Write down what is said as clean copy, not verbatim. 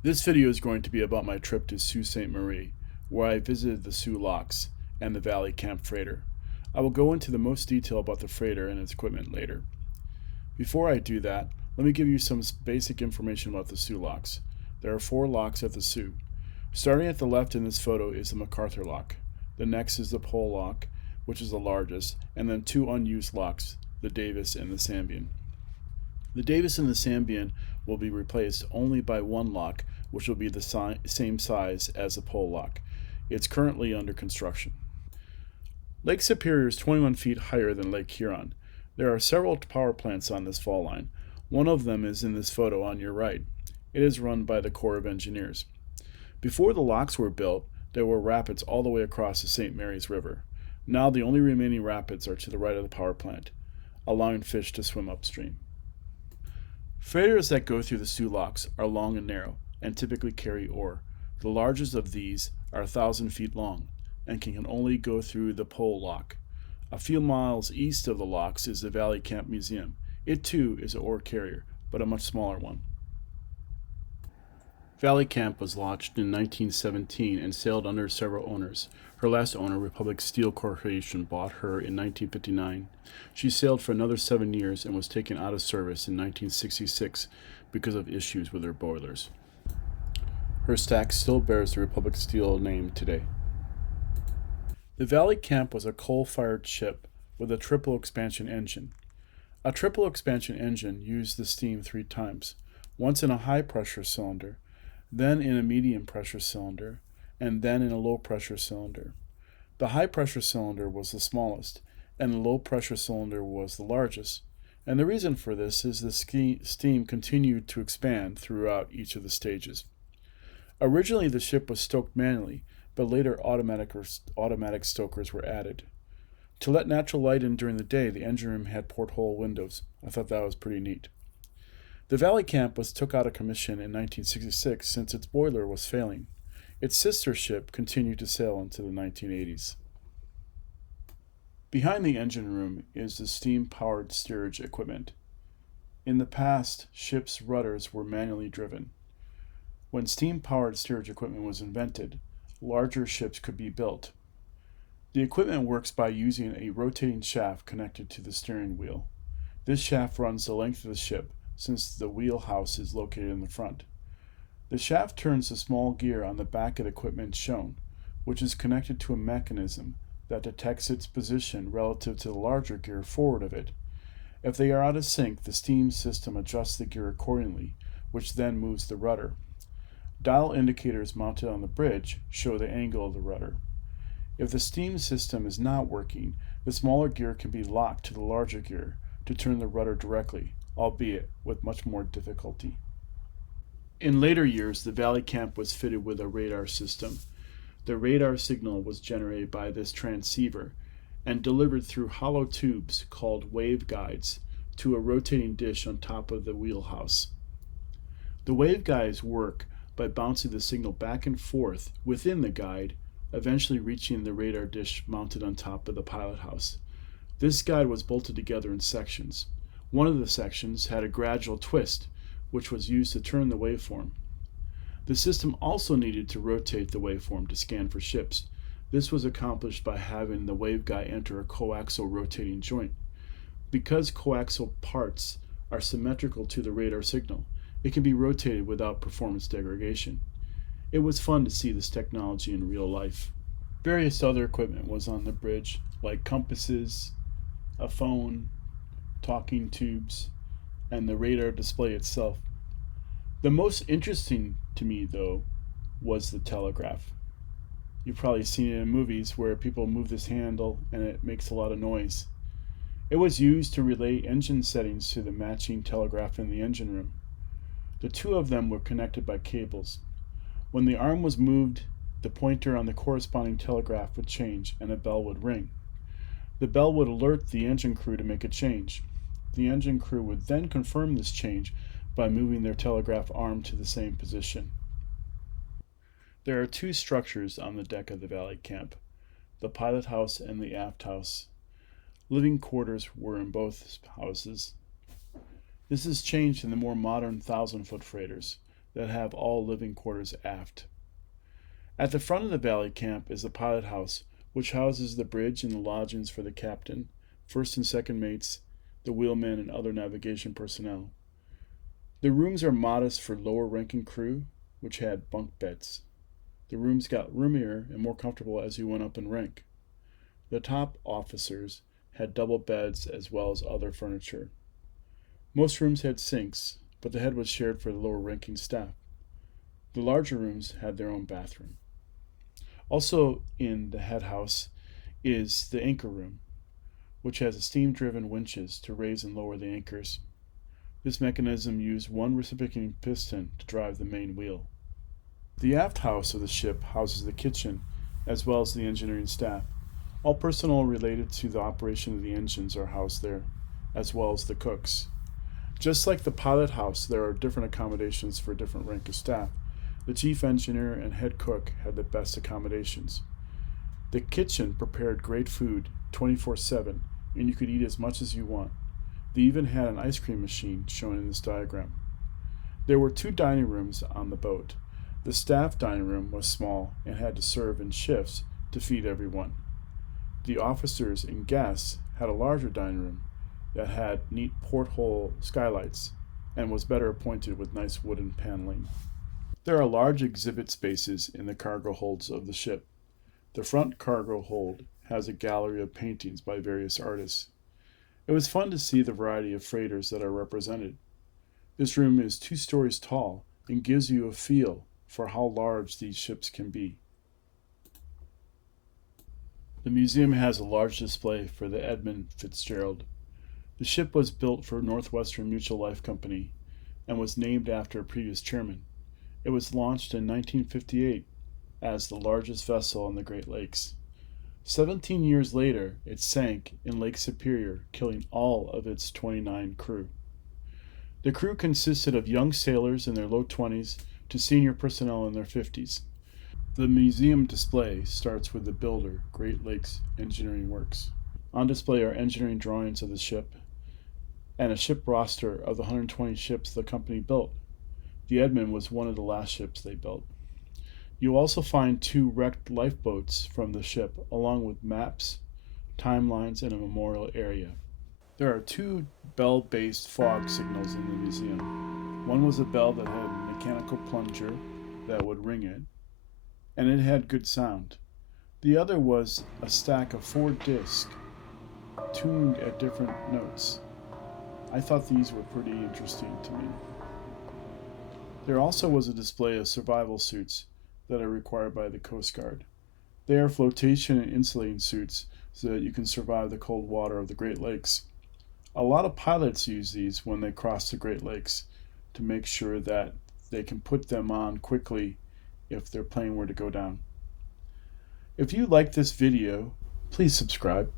This video is going to be about my trip to Sault Ste. Marie, where I visited the Soo Locks and the Valley Camp freighter. I will go into the most detail about the freighter and its equipment later. Before I do that, let me give you some basic information about the Soo Locks. There are 4 locks at the Soo. Starting at the left in this photo is the MacArthur lock. The next is the Pole lock, which is the largest, and then 2 unused locks, the Davis and the Sambian. The Davis and the Sambian will be replaced only by 1 lock, which will be the same size as the Pole lock. It's currently under construction. Lake Superior is 21 feet higher than Lake Huron. There are several power plants on this fall line. One of them is in this photo on your right. It is run by the Corps of Engineers. Before the locks were built, there were rapids all the way across the St. Mary's River. Now the only remaining rapids are to the right of the power plant, allowing fish to swim upstream. Freighters that go through the Soo Locks are long and narrow and typically carry ore. The largest of these are 1,000 feet long and can only go through the Pole lock. A few miles east of the locks is the Valley Camp Museum. It too is an ore carrier, but a much smaller one. Valley Camp was launched in 1917 and sailed under several owners. Her last owner, Republic Steel Corporation, bought her in 1959. She sailed for another 7 years and was taken out of service in 1966 because of issues with her boilers. Her stack still bears the Republic Steel name today. The Valley Camp was a coal-fired ship with a triple expansion engine. A triple expansion engine used the steam 3 times, once in a high-pressure cylinder, then in a medium pressure cylinder, and then in a low pressure cylinder. The high pressure cylinder was the smallest, and the low pressure cylinder was the largest, and the reason for this is the steam continued to expand throughout each of the stages. Originally the ship was stoked manually, but later automatic stokers were added. To let natural light in during the day, the engine room had porthole windows. I thought that was pretty neat. The Valley Camp was took out of commission in 1966 since its boiler was failing. Its sister ship continued to sail into the 1980s. Behind the engine room is the steam-powered steerage equipment. In the past, ships' rudders were manually driven. When steam-powered steerage equipment was invented, larger ships could be built. The equipment works by using a rotating shaft connected to the steering wheel. This shaft runs the length of the ship, since the wheelhouse is located in the front. The shaft turns the small gear on the back of the equipment shown, which is connected to a mechanism that detects its position relative to the larger gear forward of it. If they are out of sync, the steam system adjusts the gear accordingly, which then moves the rudder. Dial indicators mounted on the bridge show the angle of the rudder. If the steam system is not working, the smaller gear can be locked to the larger gear to turn the rudder directly, albeit with much more difficulty. In later years, the Valley Camp was fitted with a radar system. The radar signal was generated by this transceiver and delivered through hollow tubes called waveguides to a rotating dish on top of the wheelhouse. The waveguides work by bouncing the signal back and forth within the guide, eventually reaching the radar dish mounted on top of the pilot house. This guide was bolted together in sections. One of the sections had a gradual twist, which was used to turn the waveform. The system also needed to rotate the waveform to scan for ships. This was accomplished by having the waveguide enter a coaxial rotating joint. Because coaxial parts are symmetrical to the radar signal, it can be rotated without performance degradation. It was fun to see this technology in real life. Various other equipment was on the bridge, like compasses, a phone, talking tubes, and the radar display itself. The most interesting to me, though, was the telegraph. You've probably seen it in movies where people move this handle and it makes a lot of noise. It was used to relay engine settings to the matching telegraph in the engine room. The 2 of them were connected by cables. When the arm was moved, the pointer on the corresponding telegraph would change and a bell would ring. The bell would alert the engine crew to make a change. The engine crew would then confirm this change by moving their telegraph arm to the same position. There are 2 structures on the deck of the Valley Camp, the pilot house and the aft house. Living quarters were in both houses. This has changed in the more modern 1,000-foot freighters. that have all living quarters aft. At the front of the valley camp is the pilot house, which houses the bridge and the lodgings for the captain, first and second mates, the wheelmen, and other navigation personnel. The rooms are modest for lower ranking crew, which had bunk beds. The rooms got roomier and more comfortable as you went up in rank. The top officers had double beds as well as other furniture. Most rooms had sinks, but the head was shared for the lower ranking staff. The larger rooms had their own bathroom. Also in the head house is the anchor room, which has steam-driven winches to raise and lower the anchors. This mechanism used one reciprocating piston to drive the main wheel. The aft house of the ship houses the kitchen, as well as the engineering staff. All personnel related to the operation of the engines are housed there, as well as the cooks. Just like the pilot house, there are different accommodations for different rank of staff. The chief engineer and head cook had the best accommodations. The kitchen prepared great food 24/7, and you could eat as much as you want. They even had an ice cream machine shown in this diagram. There were 2 dining rooms on the boat. The staff dining room was small and had to serve in shifts to feed everyone. The officers and guests had a larger dining room that had neat porthole skylights and was better appointed with nice wooden paneling. There are large exhibit spaces in the cargo holds of the ship. The front cargo hold has a gallery of paintings by various artists. It was fun to see the variety of freighters that are represented. This room is 2 stories tall and gives you a feel for how large these ships can be. The museum has a large display for the Edmund Fitzgerald. The ship was built for Northwestern Mutual Life Company and was named after a previous chairman. It was launched in 1958 as the largest vessel on the Great Lakes. 17 years later, it sank in Lake Superior, killing all of its 29 crew. The crew consisted of young sailors in their low 20s to senior personnel in their 50s. The museum display starts with the builder, Great Lakes Engineering Works. On display are engineering drawings of the ship and a ship roster of the 120 ships the company built. The Edmund was one of the last ships they built. You'll also find 2 wrecked lifeboats from the ship, along with maps, timelines, and a memorial area. There are 2 bell-based fog signals in the museum. One was a bell that had a mechanical plunger that would ring it, and it had good sound. The other was a stack of 4 discs tuned at different notes. I thought these were pretty interesting to me. There also was a display of survival suits that are required by the Coast Guard. They are flotation and insulating suits so that you can survive the cold water of the Great Lakes. A lot of pilots use these when they cross the Great Lakes to make sure that they can put them on quickly if their plane were to go down. If you like this video, please subscribe.